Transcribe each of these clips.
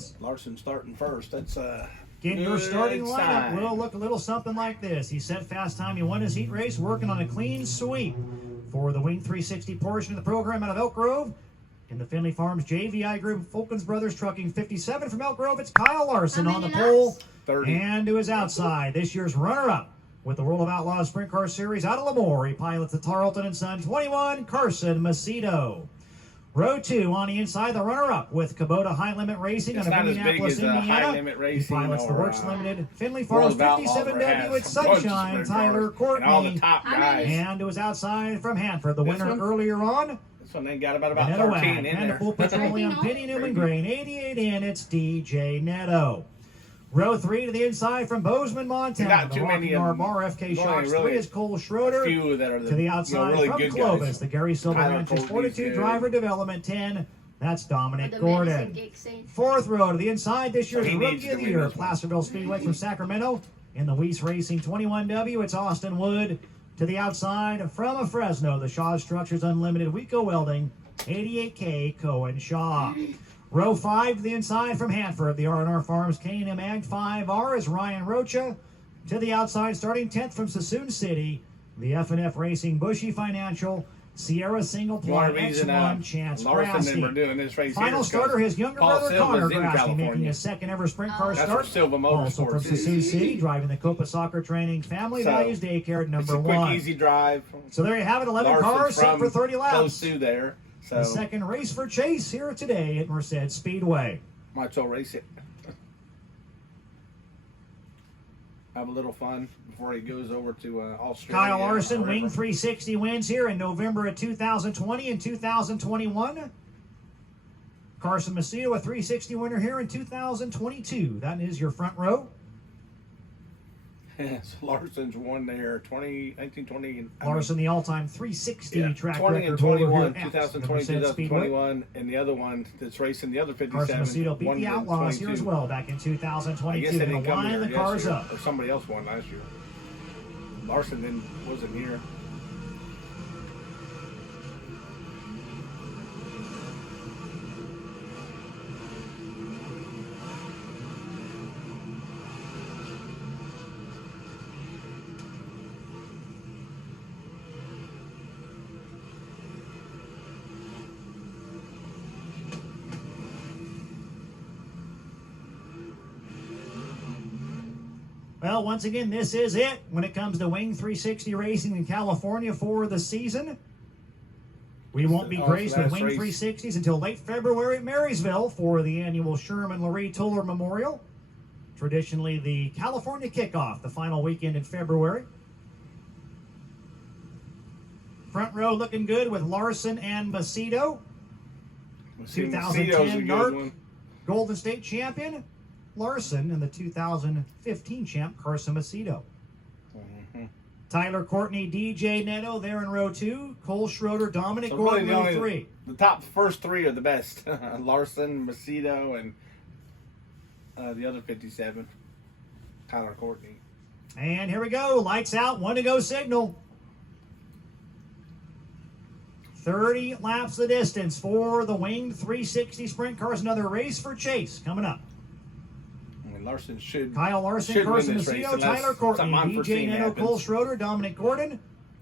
distance. Larson starting first. That's Again, your starting lineup sign. will look a little something like this. He set fast time. He won his heat race, working on a clean sweep for the Wing 360 portion of the program out of Elk Grove. In the Finley Farms JVI Group, Fulkins Brothers Trucking 57 from Elk Grove. It's Kyle Larson on the pole. 30. And to his outside, this year's runner-up with the World of Outlaws Sprint Car Series out of Lemoore. He pilots the Tarleton & Son 21, Carson Macedo. Row 2 on the inside, the runner-up with Kubota High Limit Racing It's out of not as big Indianapolis, as Indiana. High Limit Racing He pilots the or, Works Limited Finley World Farms of Outlaws 57W has at a bunch of Sunshine, sprint Tyler cars Courtney. and all the top guys. And to his outside from Hanford, the This winner one? earlier on. This one they got about 13 in And there. Full Petroleum, Penny Newman Grain, 88 in, it's DJ Netto. Row 3 to the inside from Bozeman, Montana. Not The too Rocky many of Bar them. Bar FK Shocks really 3 is Cole Schroeder. A few that are To the outside really from good Clovis, guys. the Gary Silver Tyler Ranchers Courtney's 42 good. driver development 10. That's Dominic The Gordon. medicine gig scene. Fourth row to the inside, this year's He Rookie needs of to the win Year, this one. Placerville Speedway from Sacramento. In the Weiss Racing 21W, it's Austin Wood. To the outside from Fresno, the Shaw Structures Unlimited, Wico Welding, 88K Cohen Shaw. Row 5 to the inside from Hanford, the R&R Farms K&M Ag 5R is Ryan Rocha. To the outside, starting 10th from Sassoon City, the F&F Racing Bushy Financial, Sierra Single Ply One reason X1 Chance Larson and we're Grassi. doing this race Final here starter, his younger Paul brother Silva's Connor in Grassi, making California. his second ever sprint car That's start. where Silva Also from Motorsports Sassoon is. City, driving the Copa Soccer Training Family So, Values Daycare It's number a quick, 1. easy drive. So there you have it, 11 Larson's cars set from for 30 laps. Close to there. So The second race for Chase here today at Merced Speedway. might as well race it. Have a little fun before he goes over to Australia. Kyle Larson, or Wing wherever. 360 wins here in November of 2020 and 2021. Carson Macedo, a 360 winner here in 2022. That is your front row. Yes, Larson's won there 1920. And, Larson, the all-time 360 yeah, track 20 record and holder 21, here at 2020, Merced Speedway. 2021, and the other one that's racing the other 57. Carson Macedo beat won the in Outlaws here 22. as well back in I 2022. guess they Going didn't to come line here the cars year, up. or somebody else won last year. Larson wasn't here. Well, once again, this is it when it comes to Wing 360 racing in California for the season. We won't be graced with last Wing race. 360s until late February at Marysville for the annual Sherman Lurie Tuller Memorial. Traditionally, the California kickoff, the final weekend in February. Front row looking good with Larson and Macedo. Macedo's 2010 a good NARC one. Golden State champion Larson and the 2015 champ Carson Macedo. Mhm. Tyler Courtney, DJ Netto there in row 2. Cole Schroeder, Dominic So Gordon, really row 3. the top first three are the best. Larson, Macedo, and the other 57, Tyler Courtney. And here we go. Lights out. 1 to go signal. 30 laps the distance for the Winged 360 Sprint Cars. Another race for Chase coming up. I mean, Larson should. Kyle Larson, should win Carson this race Macedo, unless Tyler Courtney, something DJ unforeseen Netto, happens. Cole Schroeder, Dominic Gordon,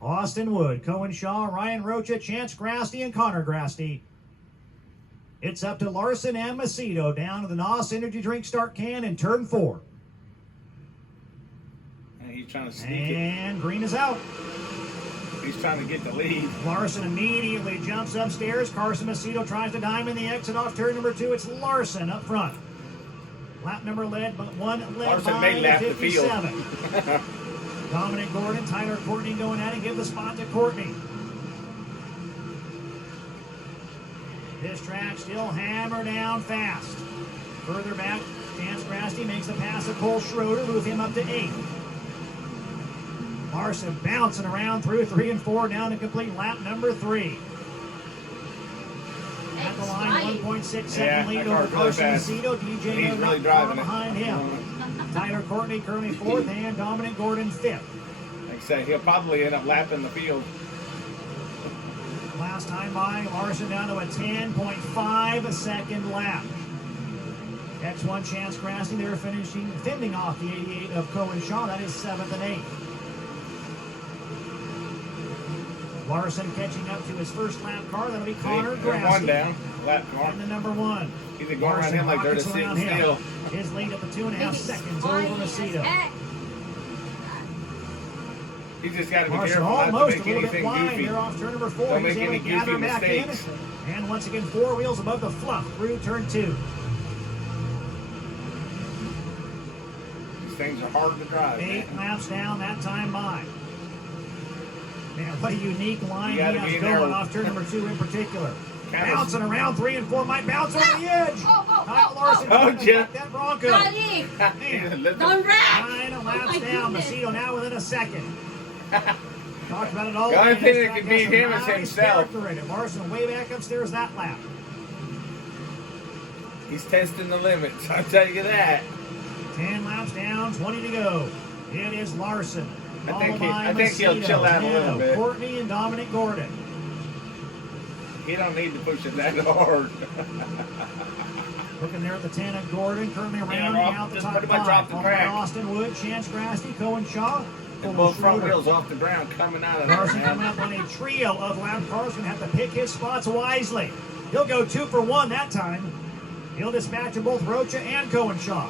Austin Wood, Cohen Shaw, Ryan Rocha, Chance Grasty, and Connor Grasty. It's up to Larson and Macedo down to the NOS Energy Drink start can in turn 4. And he's trying to sneak it. And green is out. He's trying to get the lead. Larson immediately jumps upstairs. Carson Macedo tries to diamond the exit off turn number 2. It's Larson up front. Lap number led, but one led Larson by may the lap the field. 57. Dominic Gordon, Tyler Courtney going at it. Give the spot to Courtney. This track still hammer down fast. Further back, Chance Grasty makes the pass of Cole Schroeder, move him up to 8th. Larson bouncing around through 3 and 4, down to complete lap number 3. At the line, 1.6 second lead that over car's really Carson fast. Macedo. DJ He's Netto really not far driving it. behind him. Tyler Courtney currently 4th and Dominic Gordon 5th. Like I say, he'll probably end up lapping the field. Last time by, Larson down to a 10.5 second lap. X1 Chance Grassy, they're fending off the 88 of Cohen Shaw. That is 7th and 8th. Larson catching up to his first lap car. That'll be Connor Grassy. One down. Lap car. And the number 1. He's going around him like they're just sitting still. His lead up to 2.5 seconds over Macedo. He's just got to be Larson careful not to almost make a little bit anything wide. goofy. They're off turn number 4. Don't He's make able any to gather goofy back mistakes. in. And once again, 4 wheels above the fluff through turn 2. These things are hard to drive. 8 laps down that time by. Man, what a unique line he You gotta be has in going there. off turn number 2 in particular. Kind of- Bouncing around 3 and 4, might bounce over the edge. Kyle Larson Oh, trying to Jim. fight that Bronco. Daddy, don't rap! 9 laps my down. goodness. Macedo now within a second. Talked about it all. The only day. thing This that could track beat has him some is nice himself. character in it. Larson way back upstairs that lap. He's testing the limits. I'll tell you that. 10 laps down, 20 to go. It is Larson. I think he'll chill out a little bit. Courtney and Dominic Gordon. He don't need to push it that hard. Looking there at the 10 of Gordon, currently rounding out the just top pretty much 5. off the Followed by track. Austin Wood, Chance Grasty, Cohen Shaw. And both front wheels off the ground coming out of there, Larson coming man. up on a trio of lap cars. Going to have to pick his spots wisely. He'll go 2 for 1 that time. He'll dispatch of both Rocha and Cohen Shaw.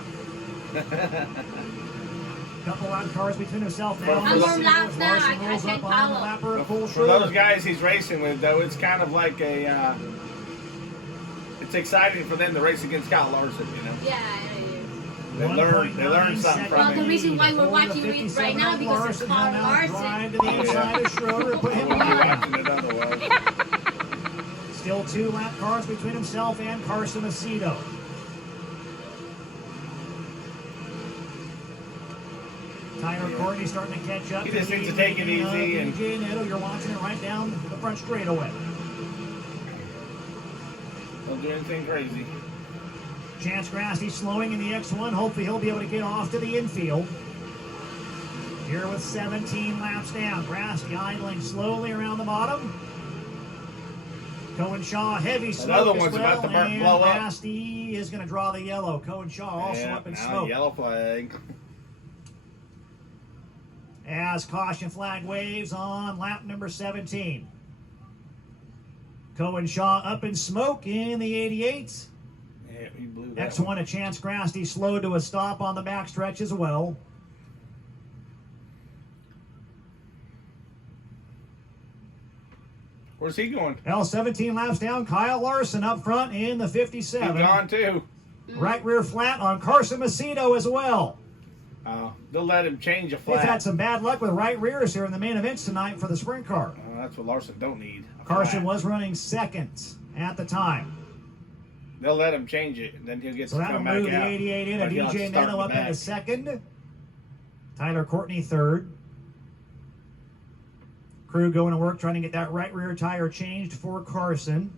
Couple lap cars between himself now. I'm on laps now. Larson I rolls can't up behind the follow. lapper of Cole For those Schroeder. guys he's racing with, though, it's kind of like a. It's exciting for them to race against Kyle Larson, you know. Yeah, I do. They learn something from Well, the him. reason why we're watching it right now because it's Kyle Larson. Drive to the inside of Schroeder and put him Wouldn't be behind. watching it otherwise. Still 2 lap cars between himself and Carson Macedo. Tyler Courtney starting to catch up. He just needs to take it easy and- DJ Netto, you're watching it right down the front straightaway. Don't do anything crazy. Chance Grasty slowing in the X1. Hopefully he'll be able to get off to the infield. Here with 17 laps down. Grasty idling slowly around the bottom. Cohen Shaw, heavy smoke Another as one's well, about to and blow up. Grasty is going to draw the yellow. Cohen Shaw also Yeah, up in now smoke. yellow flag. As caution flag waves on lap number 17. Cohen Shaw up in smoke in the 88. Yeah, he blew that X1 one. a Chance Grasty slowed to a stop on the backstretch as well. Where's he going? Well, 17 laps down. Kyle Larson up front in the He's 57. gone too. Right rear flat on Carson Macedo as well. They'll let him change a They've had flat. some bad luck with right rears here in the main events tonight for the sprint car. That's what Larson don't need. a Carson flat. was running second at the time. They'll let him change it, and then he'll get So to that'll come back move the out. 88 in. A Or he'll have to DJ start Netto the up back. into second. Tyler Courtney third. Crew going to work trying to get that right rear tire changed for Carson.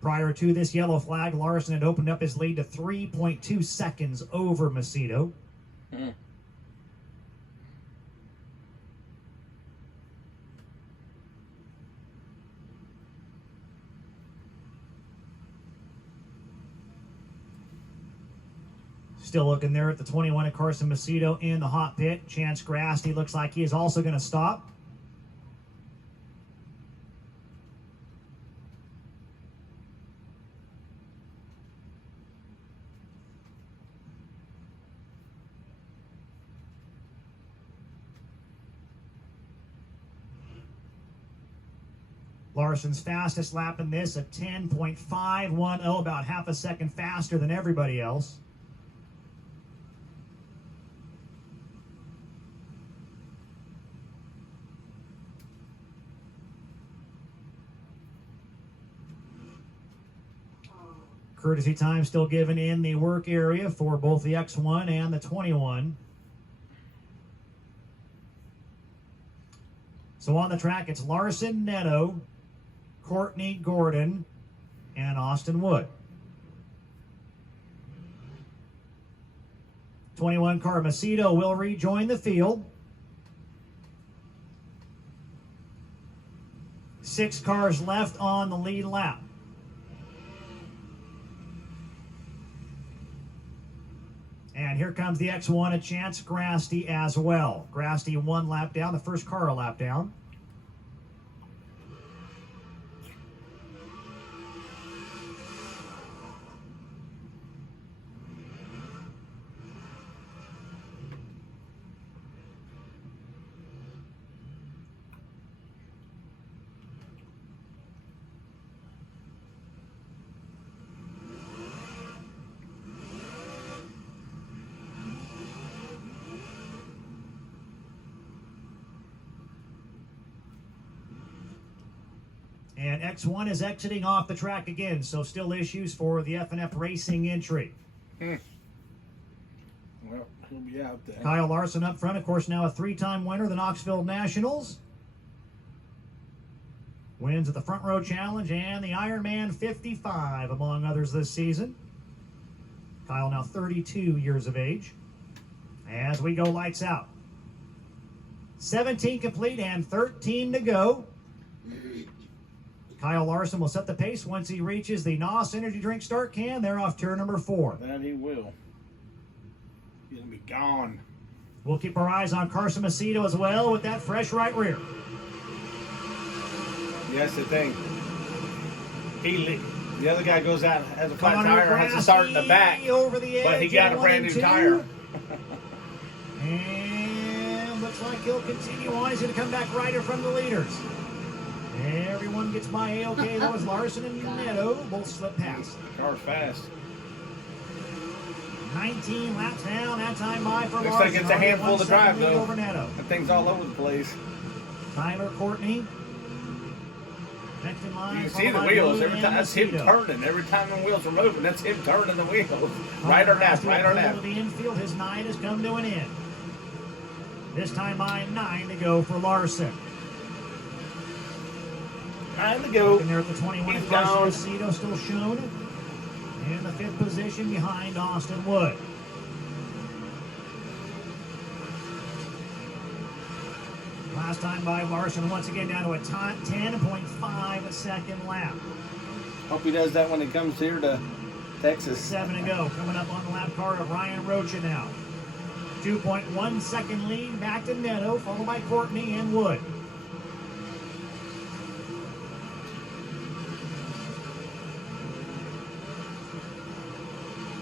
Prior to this yellow flag, Larson had opened up his lead to 3.2 seconds over Macedo. Still looking there at the 21 of Carson Macedo in the hot pit. Chance Grasty looks like he is also going to stop. Larson's fastest lap in this, a 10.510, about half a second faster than everybody else. Courtesy time still given in the work area for both the X1 and the 21. So on the track, it's Larson, Netto, Courtney, Gordon, and Austin Wood. 21 car Merced will rejoin the field. 6 cars left on the lead lap. And here comes the X1 at Chance Grasty as well. Grasty 1 lap down, the first car a lap down. And X1 is exiting off the track again, so still issues for the F&F Racing entry. Well, he'll be out there. Kyle Larson up front, of course, now a 3-time winner of the Knoxville Nationals. Wins at the Front Row Challenge and the Ironman 55, among others this season. Kyle now 32 years of age. As we go lights out. 17 complete and 13 to go. Kyle Larson will set the pace once he reaches the NOS Energy Drink start can. They're off turn number 4. That he will. He's going to be gone. We'll keep our eyes on Carson Macedo as well with that fresh right rear. Yes, the thing. The other guy goes out, has a flat tire, has to start in the back. Over the edge, but he got a brand new tire. And looks like he'll continue on. He's going to come back right in front of the leaders. Everyone gets by A-OK. That was Larson and Neto. Both slip past. The car's fast. 19 laps down. That time by for Looks Larson. like it's a handful to drive, though. Over Neto. That thing's all over the place. Tyler Courtney. Next in line. You can see the wheels every time. That's him turning. Every time the wheels are moving, that's him turning the wheels. Right or left, right or left. To the infield. His night has come to an end. This time by 9 to go for Larson. 9 to go. And there at the 21, He's Carson down. Macedo still shown in the 5th position behind Austin Wood. Last time by Larson, once again down to a 10.5 second lap. Hope he does that when he comes here to Texas. 7 to go. Coming up on the lap car of Ryan Rocha now. 2.1 second lead back to Neto, followed by Courtney and Wood.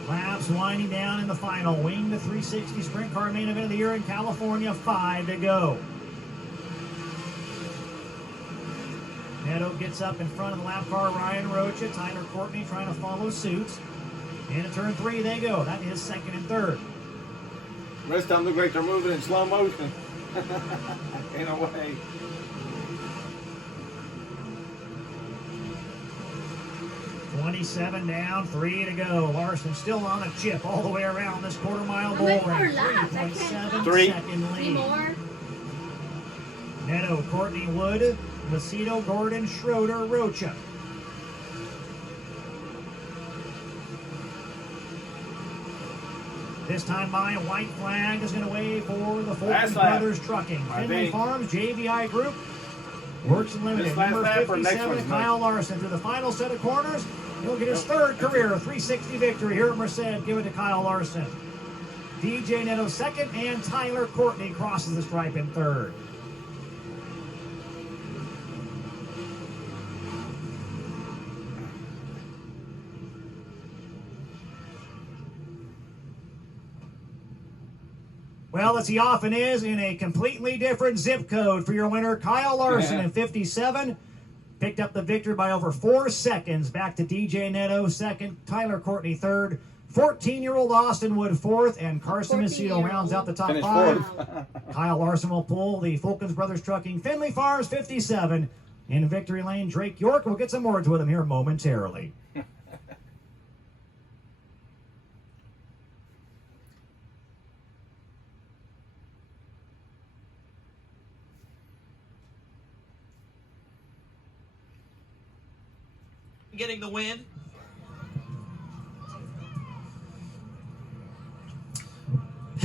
Laps winding down in the final. Wing the 360 Sprint Car main event of the year in California. 5 to go. Neto gets up in front of the lap car. Ryan Rocha, Tyler Courtney trying to follow suit. Into turn 3 they go. That is 2nd and 3rd. Rest of them look like they're moving in slow motion. In a way. $27 down, 3 to go. Larson still on a chip all the way around this quarter-mile How many bull more ring. laps? I can't 3.7 count. second 3 lead. more? Neto, Courtney, Wood, Macedo, Gordon, Schroeder, Rocha. This time by a white flag is going to wave for the Fulton Brothers Trucking. Finley Farms, JVI Group, Works Unlimited. Number 57, Kyle Larson through the final set of corners. He'll get his 3rd career 360 victory here at Merced. Give it to Kyle Larson. DJ Neto 2nd, and Tyler Courtney crosses the stripe in 3rd. Well, as he often is, in a completely different zip code for your winner, Kyle Larson in 57. Picked up the victory by over 4 seconds. Back to DJ Neto 2nd, Tyler Courtney 3rd, 14-year-old Austin Wood 4th, and Carson Macedo rounds out the top 5. Kyle Larson will pull the Fulkins Brothers Trucking Finley Farms 57. In victory lane, Drake York will get some words with him here momentarily. Getting the win.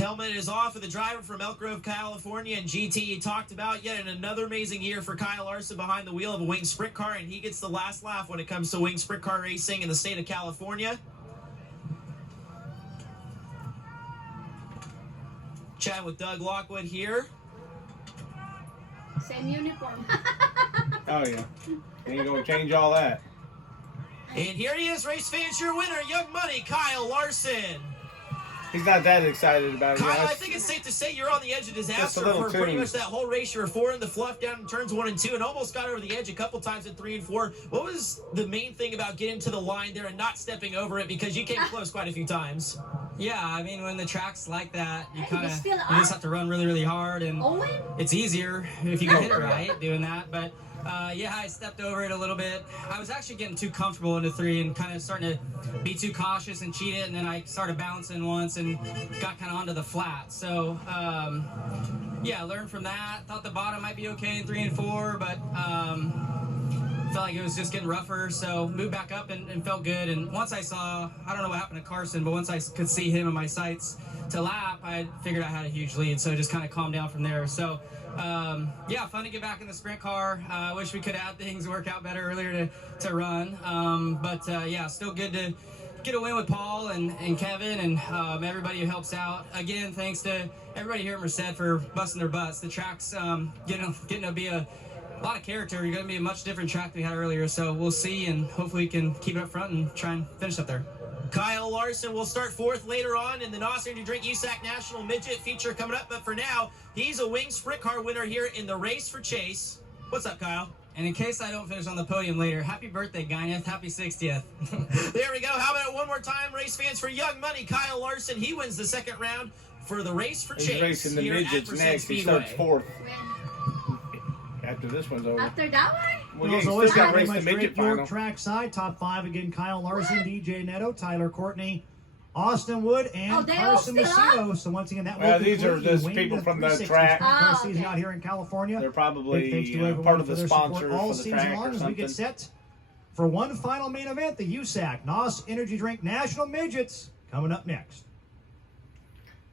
Helmet is off with the driver from Elk Grove, California, and GT talked about yet another amazing year for Kyle Larson behind the wheel of a winged sprint car, and he gets the last laugh when it comes to winged sprint car racing in the state of California. Chatting with Doug Lockwood here. Same uniform. Oh yeah, ain't gonna change all that. And here he is, race fans, your winner, Young Money, Kyle Larson. He's not that excited about it. Kyle, Yeah, I think it's safe to say you're on the edge of disaster little for pretty tune. much that whole race. You were 4 in the fluff down in turns 1 and 2 and almost got over the edge a couple times in 3 and 4. What was the main thing about getting to the line there and not stepping over it, because you came close quite a few times? Yeah, I mean, when the track's like that, you Hey, kind you of still just have to run really, really hard, and Owen? it's easier if you can hit it right doing that. But yeah, I stepped over it a little bit. I was actually getting too comfortable into 3 and kind of starting to be too cautious and cheat it, and then I started bouncing once and got kind of onto the flat. So yeah, I learned from that. Thought the bottom might be okay in 3 and 4, but felt like it was just getting rougher, so moved back up and felt good. And once I saw, I don't know what happened to Carson, but once I could see him in my sights to lap, I figured I had a huge lead, so just kind of calmed down from there. So yeah, fun to get back in the sprint car. I wish we could have things work out better earlier to run, but yeah, still good to get a win with Paul and Kevin and everybody who helps out. Again, thanks to everybody here at Merced for busting their butts. The track's getting to be a lot of character. You're going to be a much different track than we had earlier, so we'll see, and hopefully we can keep it up front and try and finish up there. Kyle Larson will start 4th later on in the NOS Energy Drink USAC National Midget feature coming up, but for now, he's a winged sprint car winner here in the race for Chase. What's up, Kyle? And in case I don't finish on the podium later, happy birthday, Gyneth. Happy 60th. There we go. How about it one more time, race fans, for Young Money, Kyle Larson. He wins the 2nd round for the race for He's Chase. racing the here at midgets Merced next. He Speedway. starts 4th When? after this one's over. After that one? Well, yeah, So you it's still got to pretty race the much midget Great York final. trackside. Top 5 again: Kyle Larson, DJ Neto, Tyler Courtney, Austin Wood, Oh, and they all Carson still Macedo. So once again, that Well, will these are conclude the just Winged people from the 360 track. sprint car Oh, season okay. out here in California. They're Big probably thanks to everyone part of for the their support sponsors all for the season track long or as we get something. set for one final main event, the USAC NOS Energy Drink National Midgets, coming up next.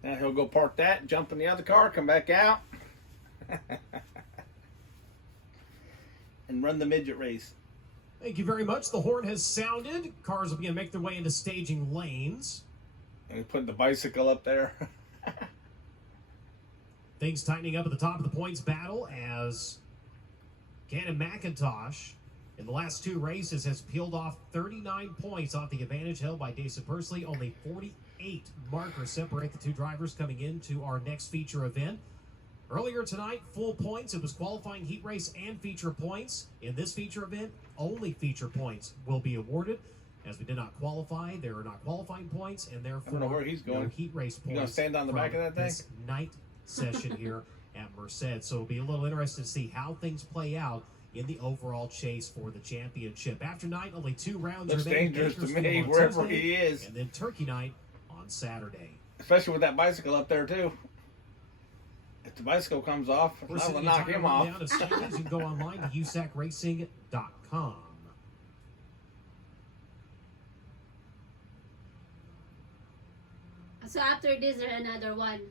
Now he'll go park that, jump in the other car, come back out, and run the midget race. Thank you very much. The horn has sounded. Cars will begin to make their way into staging lanes. And he put the bicycle up there. Things tightening up at the top of the points battle as Cannon McIntosh in the last 2 races has peeled off 39 points off the advantage held by Dayson Pursley. Only 48 markers separate the 2 drivers coming into our next feature event. Earlier tonight, full points. It was qualifying heat race and feature points. In this feature event, only feature points will be awarded. As we did not qualify, there are not qualifying points, and therefore I don't know where he's no going. heat race points. You gonna stand on the back from of that thing? this night session here at Merced. So it'll be a little interesting to see how things play out in the overall chase for the championship. After night, only 2 rounds Looks remain. dangerous to Bakersfield me on wherever Tuesday, he is. and then Turkey night on Saturday. Especially with that bicycle up there too. If the bicycle comes off, We're that'll seeing knock the him entire off. rundown of standings. You can go online to usacracing.com. So after this, there's another one.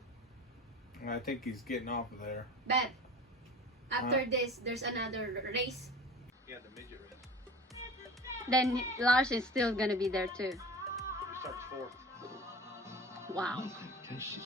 I think he's getting off of there. Beth, after this, there's another race. Yeah, the midget race. Then Lars is still gonna be there too. He starts 4th. Wow.